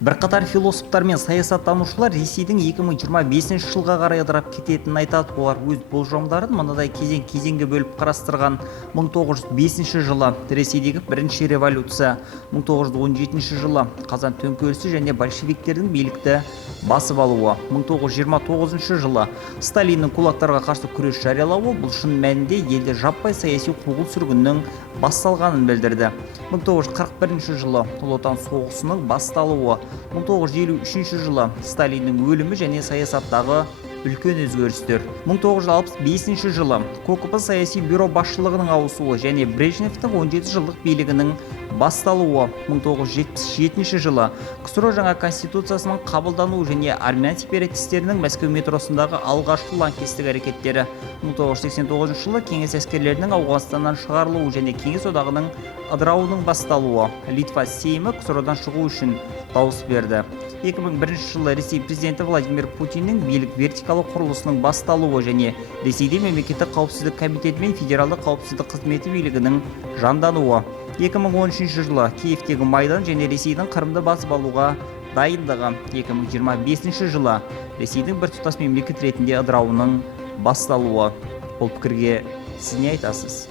Бірқатар философтар мен саясаттанушылар Ресейдің 2025 жылға қарай ыдырап кететінін айтады. Олар өз болжамдарын мынадай кезең-кезеңге бөліп қарастырған. 1905 жылы Ресейдегі бірінші революция, 1917 жылы қазан төңкерісі және большевиктердің билікті басып алуы, 1929 жылы Сталиннің кулактарға қарсы күрес жариялауы бұл шын мәнінде елде жаппай саяси қуғын-сүргіннің басталғанын білдірді. 1941 жылы Ұлы Отан соғысының басталуы, 1953 жылы Сталиннің өлімі және саясаттағы үлкен өзгерістер. 1965 жылы КОКП саяси бюро басшылығының ауысуы және Брежневтің 17 жылдық билігінің басталуы. 1977 жылы КСР жаңа конституциясының қабылдануы және армян сепаратистерінің Мәскеу метросындағы алғашқы лаңкестік әрекеттері. 1989 жылы кеңес әскерлерінің Ауғанстаннан шығарылуы және кеңес одағының ыдырауының басталуы. Литва сеймі КСР-дан шығу үшін дауыс берді. 2001 жылы Ресей президенті Владимир Путиннің билік вертикалы құрылысының басталуы және Ресейде мемлекеттік қауіпсіздік комитеті мен федералдық қауіпсіздік қызметі билігінің жандануы. 2013 жылы Киевтегі Майдан және Ресейдің Қырымды басып алуға дайындығы. 2025 жылы Ресейдің біртұтас мемлекет ретінде ыдырауының басталуы. Бұл пікірге сіз не айтасыз?